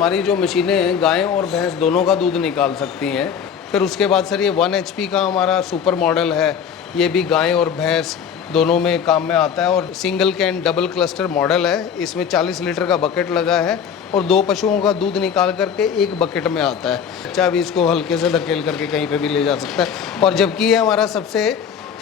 हमारी जो मशीनें हैं गाय और भैंस दोनों का दूध निकाल सकती हैं। फिर उसके बाद सर ये 1 HP का हमारा सुपर मॉडल है, ये भी गाय और भैंस दोनों में काम में आता है और single can double cluster model है। इसमें 40 लीटर का बकेट लगा है और 2 पशुओं का दूध निकाल करके एक बकेट में आता है। बच्चा भी इसको हल्के से धकेल करके कहीं पे भी ले जा सकता है। और जबकि ये हमारा सबसे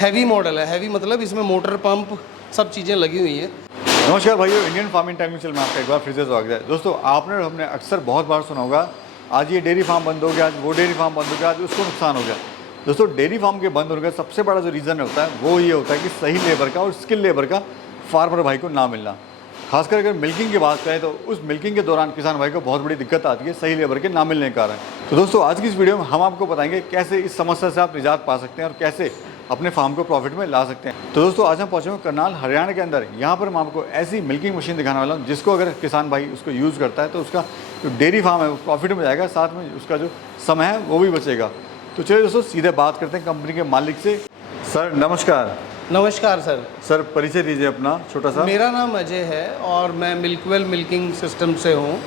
हैवी मॉडल है, हैवी मतलब इसमें मोटर पंप सब चीज़ें लगी हुई हैं। नमस्कार भाइयों, इंडियन फार्मिंग टाइमिंग चैनल में आपका एक बार फिर से स्वागत है। दोस्तों आपने हमने अक्सर बहुत बार सुना होगा, आज ये डेयरी फार्म बंद हो गया, आज वो डेयरी फार्म बंद हो गया, आज उसको नुकसान हो गया। दोस्तों डेयरी फार्म के बंद होने का सबसे बड़ा जो रीज़न होता है वो ये होता है कि सही लेबर का और स्किल लेबर का फार्मर भाई को ना मिलना। खासकर अगर मिल्किंग की बात करें तो उस मिल्किंग के दौरान किसान भाई को बहुत बड़ी दिक्कत आती है सही लेबर के ना मिलने के कारण। तो दोस्तों आज की इस वीडियो में हम आपको बताएंगे कैसे इस समस्या से आप निजात पा सकते हैं और कैसे अपने फार्म को प्रॉफिट में ला सकते हैं। तो दोस्तों आज हम पहुंचे हैं करनाल हरियाणा के अंदर। यहाँ पर मैं आपको ऐसी मिल्किंग मशीन दिखाने वाला हूँ जिसको अगर किसान भाई उसको यूज़ करता है तो उसका जो डेयरी फार्म है वो प्रॉफिट में जाएगा, साथ में उसका जो समय है वो भी बचेगा। तो चलिए दोस्तों सीधे बात करते हैं कंपनी के मालिक से। सर नमस्कार। नमस्कार सर। सर परिचय दीजिए अपना छोटा सा। मेरा नाम अजय है और मैं मिल्कवेल मिल्किंग सिस्टम से हूँ,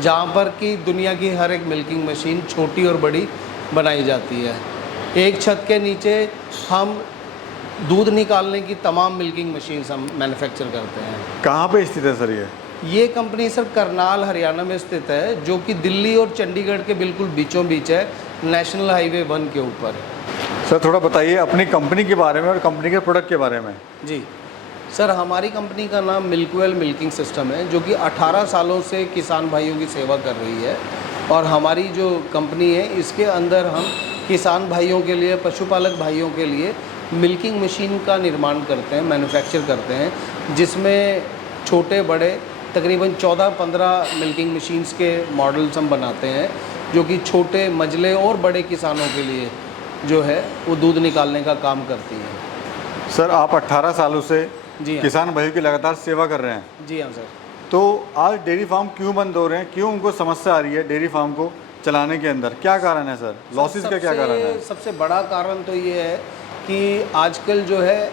जहाँ पर कि दुनिया की हर एक मिल्किंग मशीन छोटी और बड़ी बनाई जाती है। एक छत के नीचे हम दूध निकालने की तमाम मिल्किंग मशीन्स हम मैन्युफैक्चर करते हैं। कहाँ पे स्थित है सर ये कंपनी सर करनाल हरियाणा में स्थित है, जो कि दिल्ली और चंडीगढ़ के बिल्कुल बीचों बीच है, नेशनल हाईवे 1 के ऊपर। सर थोड़ा बताइए अपनी कंपनी के बारे में और कंपनी के प्रोडक्ट के बारे में। जी सर, हमारी कंपनी का नाम मिल्कवेल मिल्किंग सिस्टम है, जो कि 18 सालों से किसान भाइयों की सेवा कर रही है। और हमारी जो कंपनी है इसके अंदर हम किसान भाइयों के लिए, पशुपालक भाइयों के लिए मिल्किंग मशीन का निर्माण करते हैं, मैन्युफैक्चर करते हैं, जिसमें छोटे बड़े तकरीबन 14-15 मिल्किंग मशीन्स के मॉडल्स हम बनाते हैं, जो कि छोटे मझले और बड़े किसानों के लिए जो है वो दूध निकालने का काम करती हैं। सर आप 18 सालों से जी हाँ। किसान भाइयों की लगातार सेवा कर रहे हैं। जी हाँ सर। तो आज डेयरी फार्म क्यों बंद हो रहे हैं, क्यों उनको समस्या आ रही है डेयरी फार्म को चलाने के अंदर, क्या कारण है सर? लॉसेस का क्या कारण है? सबसे बड़ा कारण तो ये है कि आजकल जो है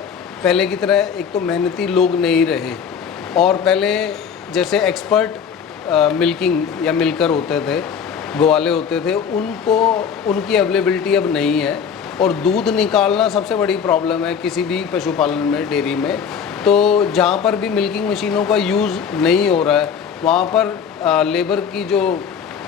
पहले की तरह एक तो मेहनती लोग नहीं रहे, और पहले जैसे एक्सपर्ट मिल्किंग या मिल्कर होते थे, ग्वाले होते थे, उनकी अवेलेबिलिटी अब नहीं है। और दूध निकालना सबसे बड़ी प्रॉब्लम है किसी भी पशुपालन में, डेयरी में। तो जहाँ पर भी मिल्किंग मशीनों का यूज़ नहीं हो रहा है वहाँ पर लेबर की जो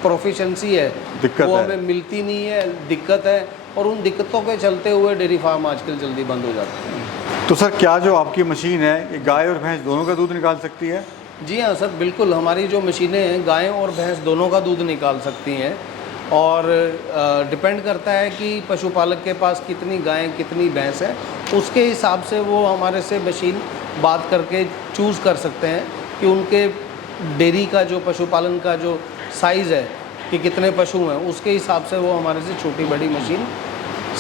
प्रोफिशेंसी है वो हमें मिलती नहीं है, दिक्कत है। और उन दिक्कतों के चलते हुए डेयरी फार्म आजकल जल्दी बंद हो जाते हैं। तो सर क्या जो आपकी मशीन है ये गाय और भैंस दोनों का दूध निकाल सकती है? जी हाँ सर, बिल्कुल। हमारी जो मशीनें हैं गाय और भैंस दोनों का दूध निकाल सकती हैं। और डिपेंड करता है कि पशुपालक के पास कितनी गाय कितनी भैंस है, उसके हिसाब से वो हमारे से मशीन बात करके चूज़ कर सकते हैं कि उनके डेयरी का जो पशुपालन का जो साइज़ है कि कितने पशु हैं, उसके हिसाब से वो हमारे से छोटी बड़ी मशीन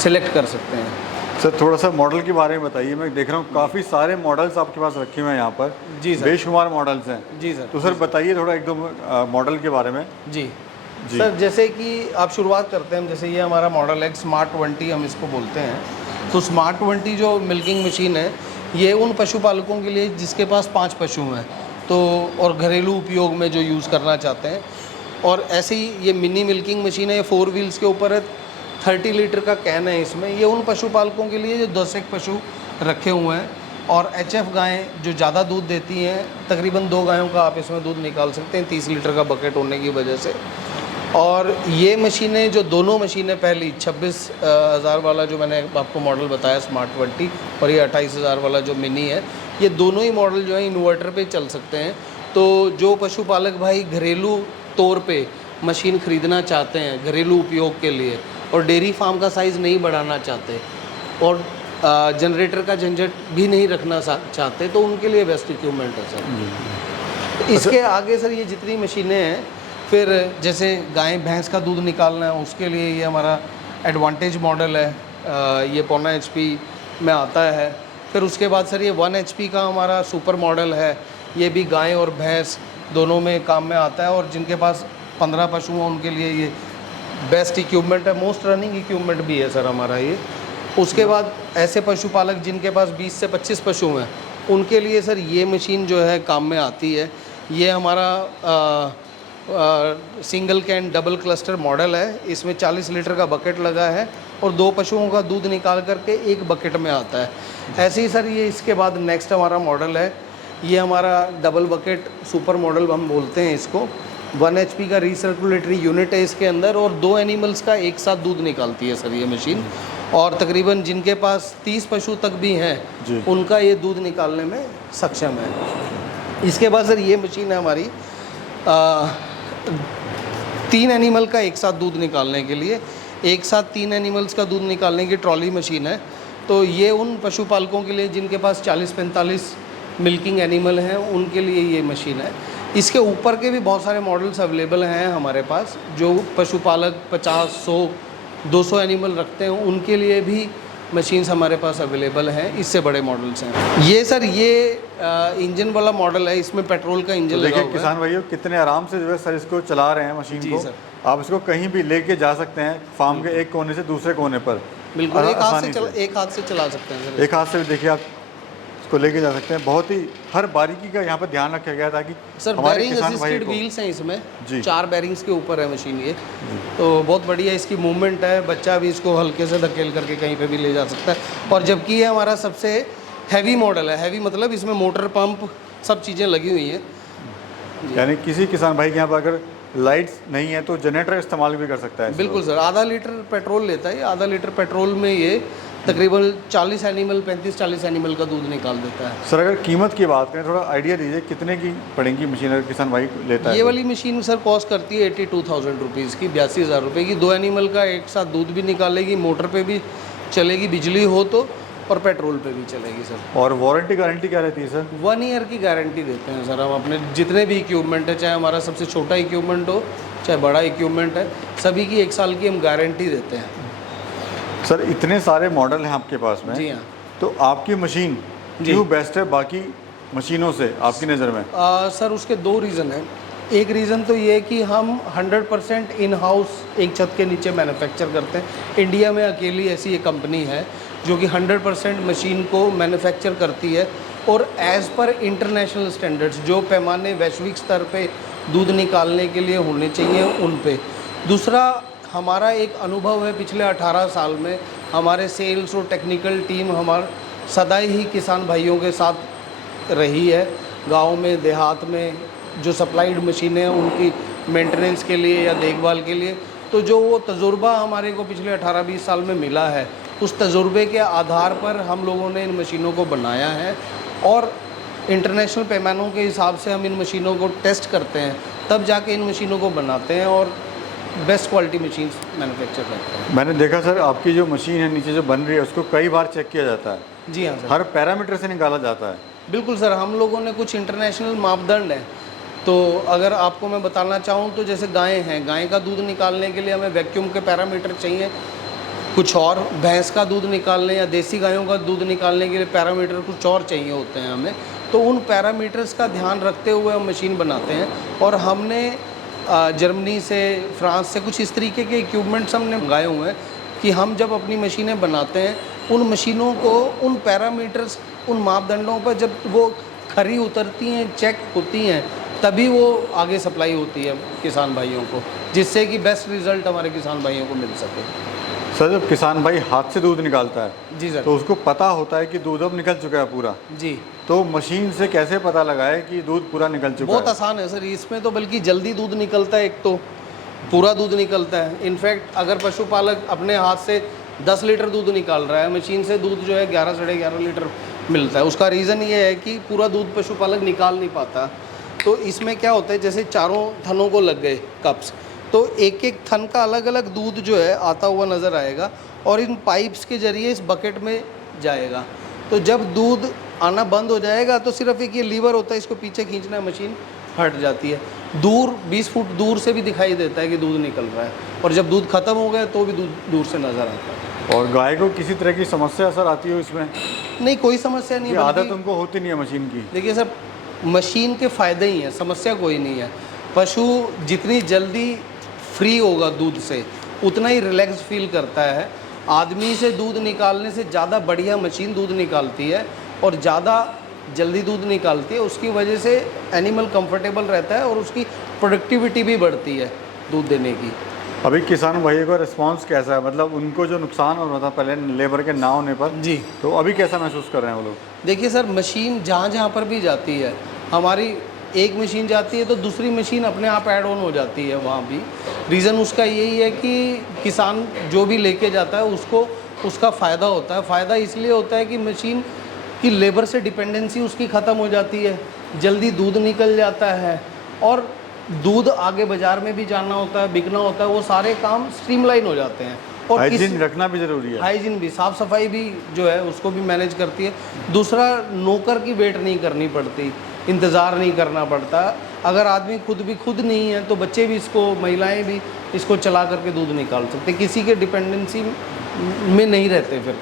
सिलेक्ट कर सकते हैं। सर थोड़ा सा मॉडल के बारे में बताइए। मैं देख रहा हूँ काफ़ी सारे मॉडल्स आपके पास रखे हुए हैं यहाँ पर। जी सर। बेशुमार मॉडल्स हैं। जी सर। तो सर बताइए थोड़ा एक दो मॉडल के बारे में। जी सर, जैसे कि आप शुरुआत करते हैं, जैसे ये हमारा मॉडल है स्मार्ट 20 हम इसको बोलते हैं। तो स्मार्ट 20 जो मिल्किंग मशीन है ये उन पशुपालकों के लिए जिसके पास 5 पशु हैं तो, और घरेलू उपयोग में जो यूज़ करना चाहते हैं। और ऐसे ही ये मिनी मिल्किंग मशीन है, ये 4 व्हील्स के ऊपर है, 30 लीटर का कैन है इसमें। ये उन पशुपालकों के लिए जो 10 एक पशु रखे हुए हैं। और HF गायें जो ज़्यादा दूध देती हैं, तकरीबन 2 गायों का आप इसमें दूध निकाल सकते हैं 30 लीटर का बकेट होने की वजह से। और ये मशीनें जो दोनों मशीनें, पहली 26,000 वाला जो मैंने आपको मॉडल बताया स्मार्ट 20, और ये 28,000 वाला जो मिनी है, ये दोनों ही मॉडल जो है इन्वर्टर पे चल सकते हैं। तो जो पशुपालक भाई घरेलू तौर पे मशीन ख़रीदना चाहते हैं घरेलू उपयोग के लिए, और डेयरी फार्म का साइज़ नहीं बढ़ाना चाहते, और जनरेटर का झंझट भी नहीं रखना चाहते, तो उनके लिए बेस्ट इक्विपमेंट है सर। इसके आगे सर ये जितनी मशीनें हैं, फिर जैसे गाय भैंस का दूध निकालना है उसके लिए ये हमारा एडवांटेज मॉडल है, ये 1.25 HP में आता है। फिर उसके बाद सर ये 1 HP का हमारा सुपर मॉडल है, ये भी गाय और भैंस दोनों में काम में आता है। और जिनके पास 15 पशु हैं उनके लिए ये बेस्ट इक्विपमेंट है, मोस्ट रनिंग इक्विपमेंट भी है सर हमारा ये। उसके बाद ऐसे पशुपालक जिनके पास 20 से 25 पशु हैं उनके लिए सर ये मशीन जो है काम में आती है। ये हमारा single can double cluster model है। इसमें 40 लीटर का बकेट लगा है और 2 पशुओं का दूध निकाल करके एक बकेट में आता है। ऐसे ही सर ये इसके बाद नेक्स्ट हमारा मॉडल है, ये हमारा डबल बकेट सुपर मॉडल हम बोलते हैं इसको। 1 HP का रिसर्कुलेटरी यूनिट है इसके अंदर और 2 एनिमल्स का एक साथ दूध निकालती है सर ये मशीन। और तकरीबन जिनके पास 30 पशु तक भी हैं उनका ये दूध निकालने में सक्षम है। इसके बाद सर ये मशीन है हमारी 3 एनिमल का एक साथ दूध निकालने के लिए, एक साथ 3 एनिमल्स का दूध निकालने की ट्रॉली मशीन है। तो ये उन पशुपालकों के लिए जिनके पास 40-45 मिल्किंग एनिमल हैं उनके लिए ये मशीन है। इसके ऊपर के भी बहुत सारे मॉडल्स अवेलेबल हैं हमारे पास, जो पशुपालक 50, 100, 200 एनिमल रखते हैं उनके लिए भी मशीन्स हमारे पास अवेलेबल हैं। इससे बड़े मॉडल्स हैं ये सर। ये इंजन वाला मॉडल है, इसमें पेट्रोल का इंजन लगा हुआ है। किसान भाइयों कितने आराम से जो है सर इसको चला रहे हैं मशीन को। सर आप इसको कहीं भी लेके जा सकते हैं फार्म के एक कोने से दूसरे कोने पर। बिल्कुल एक हाथ से चला सकते हैं सर। एक हाथ से भी देखिए आप इसको लेके जा सकते हैं। बहुत ही हर बारीकी का यहाँ पर ध्यान रखा गया ताकि सर बैरिंग असिस्टेड व्हील्स हैं इसमें, 4 बैरिंग्स के ऊपर है मशीन ये। तो बहुत बढ़िया इसकी मूवमेंट है, बच्चा भी इसको हल्के से धकेल करके कहीं पे भी ले जा सकता है। और जबकि ये हमारा सबसे हैवी मॉडल है, हैवी मतलब इसमें मोटर पंप सब चीज़ें लगी हुई हैं। यानी किसी किसान भाई के यहाँ पर अगर लाइट्स नहीं है तो जनरेटर इस्तेमाल भी कर सकता है। बिल्कुल सर, आधा लीटर पेट्रोल लेता है। आधा लीटर पेट्रोल में ये तकरीबन 40 एनिमल 35-40 एनिमल का दूध निकाल देता है। सर अगर कीमत की बात करें थोड़ा आइडिया दीजिए कितने की पड़ेगी मशीन अगर किसान भाई लेता है? ये वाली मशीन सर कॉस्ट करती है 82,000 रुपीज़ की, 82,000 रुपये की। 2 एनिमल का एक साथ दूध भी निकालेगी, मोटर पे भी चलेगी, बिजली हो तो, और पेट्रोल पे भी चलेगी सर। और वारंटी गारंटी क्या रहती है सर? 1 ईयर की गारंटी देते हैं सर हम अपने जितने भी इक्विपमेंट है, चाहे हमारा सबसे छोटा इक्विपमेंट हो चाहे बड़ा इक्विपमेंट है, सभी की 1 साल की हम गारंटी देते हैं। सर इतने सारे मॉडल हैं आपके पास में, जी हाँ, तो आपकी मशीन क्यों बेस्ट है बाकी मशीनों से आपकी नज़र में? सर उसके 2 रीज़न हैं। एक रीज़न तो ये है कि हम 100% इन हाउस एक छत के नीचे मैन्युफैक्चर करते हैं। इंडिया में अकेली ऐसी एक कंपनी है जो कि 100% मशीन को मैन्युफैक्चर करती है और एज़ पर इंटरनेशनल स्टैंडर्ड्स, जो पैमाने वैश्विक स्तर पे दूध निकालने के लिए होने चाहिए उन पे। दूसरा हमारा एक अनुभव है पिछले 18 साल में, हमारे सेल्स और टेक्निकल टीम हमारा सदा ही किसान भाइयों के साथ रही है। गाँव में देहात में जो सप्लाइड मशीनें हैं उनकी मेंटेनेंस के लिए या देखभाल के लिए, तो जो वो तजुर्बा हमारे को पिछले 18-20 साल में मिला है, उस तजुर्बे के आधार पर हम लोगों ने इन मशीनों को बनाया है और इंटरनेशनल पैमानों के हिसाब से हम इन मशीनों को टेस्ट करते हैं, तब जाके इन मशीनों को बनाते हैं और बेस्ट क्वालिटी मशीन मैन्युफैक्चर करते हैं। मैंने देखा सर आपकी जो मशीन है नीचे जो बन रही है उसको कई बार चेक किया जाता है। जी हाँ सर, हर पैरामीटर से निकाला जाता है। बिल्कुल सर, हम लोगों ने कुछ इंटरनेशनल मापदंड हैं। तो अगर आपको मैं बताना चाहूँ तो जैसे गाय हैं, गाय का दूध निकालने के लिए हमें वैक्यूम के पैरामीटर चाहिए कुछ और, भैंस का दूध निकालने या देसी गायों का दूध निकालने के लिए पैरामीटर कुछ और चाहिए होते हैं हमें। तो उन पैरामीटर्स का ध्यान रखते हुए हम मशीन बनाते हैं और हमने जर्मनी से, फ्रांस से कुछ इस तरीके के इक्विपमेंट्स हमने मंगाए हुए हैं कि हम जब अपनी मशीनें बनाते हैं उन मशीनों को उन पैरामीटर्स, उन मापदंडों पर जब वो खरी उतरती हैं, चेक होती हैं, तभी वो आगे सप्लाई होती है किसान भाइयों को, जिससे कि बेस्ट रिज़ल्ट हमारे किसान भाइयों को मिल सके। सर जब किसान भाई हाथ से दूध निकालता है, जी सर, तो उसको पता होता है कि दूध अब निकल चुका है पूरा, जी, तो मशीन से कैसे पता लगाए कि दूध पूरा निकल चुका है? बहुत आसान है सर, इसमें तो बल्कि जल्दी दूध निकलता है, एक तो पूरा दूध निकलता है। इनफैक्ट अगर पशुपालक अपने हाथ से 10 लीटर दूध निकाल रहा है, मशीन से दूध जो है 11 साढ़े 11 लीटर मिलता है। उसका रीज़न ये है कि पूरा दूध पशुपालक निकाल नहीं पाता। तो इसमें क्या होता है, जैसे चारों थनों को लग गए कप्स, तो एक एक थन का अलग अलग दूध जो है आता हुआ नज़र आएगा और इन पाइप्स के ज़रिए इस बकेट में जाएगा। तो जब दूध आना बंद हो जाएगा तो सिर्फ एक ये लीवर होता है, इसको पीछे खींचना है, मशीन हट जाती है। दूर 20 फुट दूर से भी दिखाई देता है कि दूध निकल रहा है, और जब दूध ख़त्म हो गया तो भी दूध दूर से नज़र आता है। और गाय को किसी तरह की समस्या असर आती हो इसमें? नहीं, कोई समस्या नहीं है। आदत उनको होती नहीं है मशीन की। देखिए सर, मशीन के फ़ायदे ही हैं, समस्या कोई नहीं है। पशु जितनी जल्दी फ्री होगा दूध से उतना ही रिलैक्स फील करता है। आदमी से दूध निकालने से ज़्यादा बढ़िया मशीन दूध निकालती है और ज़्यादा जल्दी दूध निकालती है। उसकी वजह से एनिमल कंफर्टेबल रहता है और उसकी प्रोडक्टिविटी भी बढ़ती है दूध देने की। अभी किसान भाई का रिस्पांस कैसा है, मतलब उनको जो नुकसान हो रहा था पहले लेबर के ना होने पर, जी, तो अभी कैसा महसूस कर रहे हैं वो लोग? देखिए सर, मशीन जहाँ जहाँ पर भी जाती है, हमारी एक मशीन जाती है तो दूसरी मशीन अपने आप ऐड ऑन हो जाती है वहाँ भी। रीज़न उसका यही है कि किसान जो भी लेके जाता है उसको उसका फ़ायदा होता है। फ़ायदा इसलिए होता है कि मशीन की लेबर से डिपेंडेंसी उसकी ख़त्म हो जाती है, जल्दी दूध निकल जाता है, और दूध आगे बाज़ार में भी जाना होता है, बिकना होता है, वो सारे काम स्ट्रीमलाइन हो जाते हैं। और हाइजीन रखना भी ज़रूरी है। हाइजीन भी, साफ़ सफाई भी जो है उसको भी मैनेज करती है। दूसरा, नौकर की वेट नहीं करनी पड़ती, इंतज़ार नहीं करना पड़ता। अगर आदमी खुद नहीं है तो बच्चे भी इसको, महिलाएं भी इसको चला करके दूध निकाल सकते, किसी के डिपेंडेंसी में नहीं रहते। फिर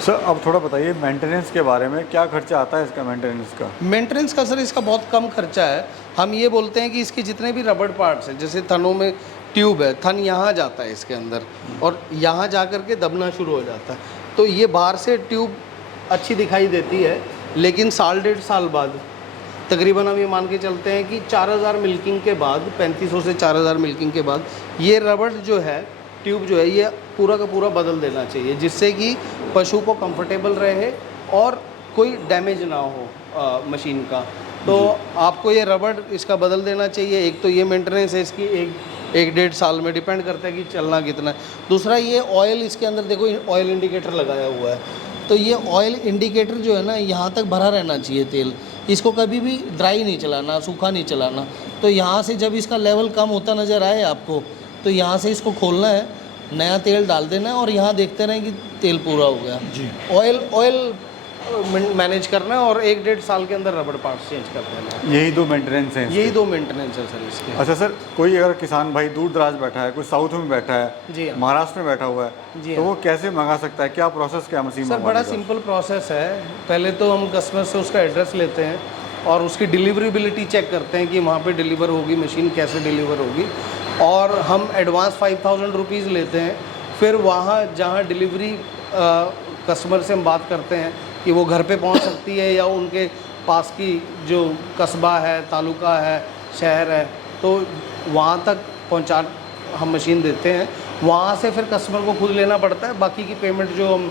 सर अब थोड़ा बताइए मेंटेनेंस के बारे में, क्या खर्चा आता है इसका मेंटेनेंस का? मेंटेनेंस का सर इसका बहुत कम खर्चा है। हम ये बोलते हैं कि इसके जितने भी रबड़ पार्ट्स हैं, जैसे थनों में ट्यूब है, थन यहाँ जाता है इसके अंदर और यहाँ जा कर के दबना शुरू हो जाता है, तो ये बाहर से ट्यूब अच्छी दिखाई देती है, लेकिन साल 1.5 साल बाद तकरीबन हम ये मान के चलते हैं कि 4000 मिल्किंग के बाद, 3500 से 4000 मिल्किंग के बाद ये रबड़ जो है, ट्यूब जो है, ये पूरा का पूरा बदल देना चाहिए, जिससे कि पशु को कंफर्टेबल रहे और कोई डैमेज ना हो मशीन का। तो आपको ये रबड़ इसका बदल देना चाहिए। एक तो ये मेंटेनेंस है इसकी, 1-1.5 साल में, डिपेंड करता है कि चलना कितना है। दूसरा, ये ऑयल इसके अंदर देखो, ऑयल इंडिकेटर लगाया हुआ है, तो ये ऑयल इंडिकेटर जो है ना, यहाँ तक भरा रहना चाहिए तेल, इसको कभी भी ड्राई नहीं चलाना, सूखा नहीं चलाना। तो यहाँ से जब इसका लेवल कम होता नज़र आए आपको, तो यहाँ से इसको खोलना है, नया तेल डाल देना है और यहाँ देखते रहें कि तेल पूरा हो गया जी। ऑयल मैनेज करना है और 1-1.5 साल के अंदर रबड़ पार्ट्स चेंज कर देना है। यही 2 मेंटेनेंस हैं? यही 2 मेंटेनेंस है सर इसके। अच्छा सर, कोई अगर किसान भाई दूर दराज बैठा है, कोई साउथ में बैठा है, जी हाँ, महाराष्ट्र में बैठा हुआ है, जी तो हाँ, वो कैसे मंगा सकता है? क्या प्रोसेस, क्या मशीन? सर बड़ा सिंपल प्रोसेस है। पहले तो हम कस्टमर से उसका एड्रेस लेते हैं और उसकी डिलीवरेबिलिटी चेक करते हैं कि वहाँ पे डिलीवर होगी मशीन, कैसे डिलीवर होगी, और हम एडवांस 5000 रुपीज़ लेते हैं। फिर वहाँ जहाँ डिलीवरी कस्टमर से हम बात करते हैं कि वो घर पे पहुँच सकती है या उनके पास की जो कस्बा है, तालुका है, शहर है, तो वहाँ तक पहुँचा हम मशीन देते हैं। वहाँ से फिर कस्टमर को खुद लेना पड़ता है, बाकी की पेमेंट जो हम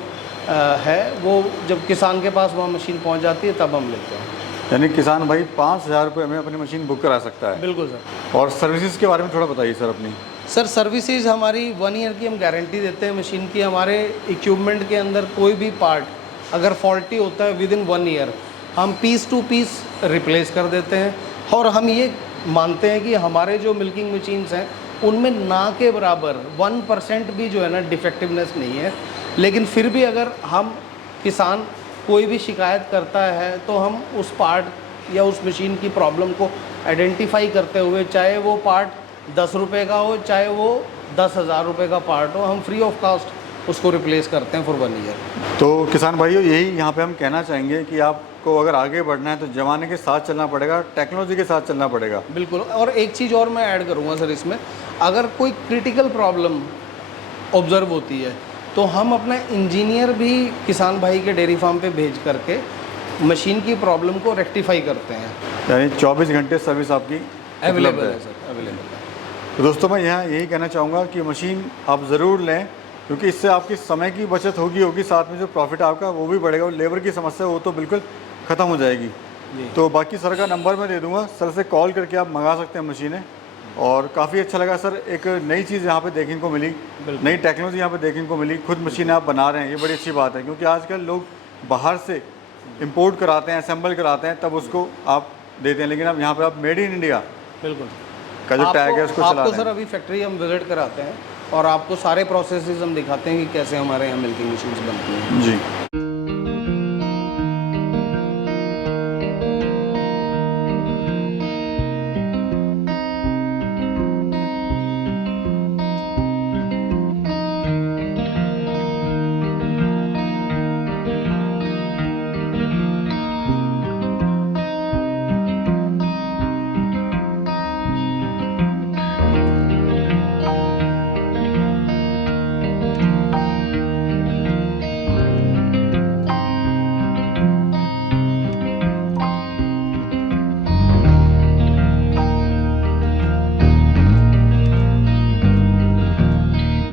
है वो जब किसान के पास वहाँ मशीन पहुँच जाती है तब हम लेते हैं। यानी किसान भाई 5000 रुपये में अपनी मशीन बुक करा सकता है? बिल्कुल सर। और सर्विसेज के बारे में थोड़ा बताइए सर अपनी। सर सर्विसेज हमारी 1 ईयर की हम गारंटी देते हैं मशीन की। हमारे इक्विपमेंट के अंदर कोई भी पार्ट अगर फॉल्टी होता है विदिन 1 ईयर हम पीस टू पीस रिप्लेस कर देते हैं। और हम ये मानते हैं कि हमारे जो मिल्किंग मशीन्स हैं उनमें ना के बराबर 1% भी जो है ना डिफेक्टिवनेस नहीं है। लेकिन फिर भी अगर हम किसान कोई भी शिकायत करता है तो हम उस पार्ट या उस मशीन की प्रॉब्लम को आइडेंटिफाई करते हुए, चाहे वो पार्ट 10 रुपये का हो, चाहे वो 10,000 रुपये का पार्ट हो, हम फ्री ऑफ कॉस्ट उसको रिप्लेस करते हैं फॉर 1 ईयर। तो किसान भाइयों, यही यहाँ पे हम कहना चाहेंगे कि आपको अगर आगे बढ़ना है तो ज़माने के साथ चलना पड़ेगा, टेक्नोलॉजी के साथ चलना पड़ेगा। बिल्कुल। और एक चीज़ और मैं ऐड करूँगा सर इसमें, अगर कोई क्रिटिकल प्रॉब्लम ऑब्ज़र्व होती है तो हम अपना इंजीनियर भी किसान भाई के डेयरी फार्म पे भेज करके मशीन की प्रॉब्लम को रेक्टिफाई करते हैं। यानी 24 घंटे सर्विस आपकी अवेलेबल है सर, अवेलेबल है। तो दोस्तों, मैं यहाँ यही कहना चाहूँगा कि मशीन आप ज़रूर लें, क्योंकि इससे आपकी समय की बचत होगी, साथ में जो प्रॉफिट आपका वो भी बढ़ेगा, और लेबर की समस्या वो तो बिल्कुल ख़त्म हो जाएगी। तो बाकी सर का नंबर मैं दे दूँगा, सर से कॉल करके आप मंगा सकते हैं मशीनें। और काफ़ी अच्छा लगा सर, एक नई चीज़ यहाँ पे देखने को मिली, नई टेक्नोलॉजी यहाँ पे देखने को मिली। खुद मशीनें आप बना रहे हैं, ये बड़ी अच्छी बात है, क्योंकि आजकल लोग बाहर से इंपोर्ट कराते हैं, असेंबल कराते हैं, तब उसको आप देते हैं, लेकिन अब यहाँ पे आप मेड इन इंडिया बिल्कुल का जो टैग है उसको चला रहे आपको हैं। सर अभी फैक्ट्री हम विजिट कराते हैं और आपको सारे प्रोसेसेस हम दिखाते हैं कि कैसे हमारे यहाँ मिल्किंग मशीन्स बनती हैं। जी।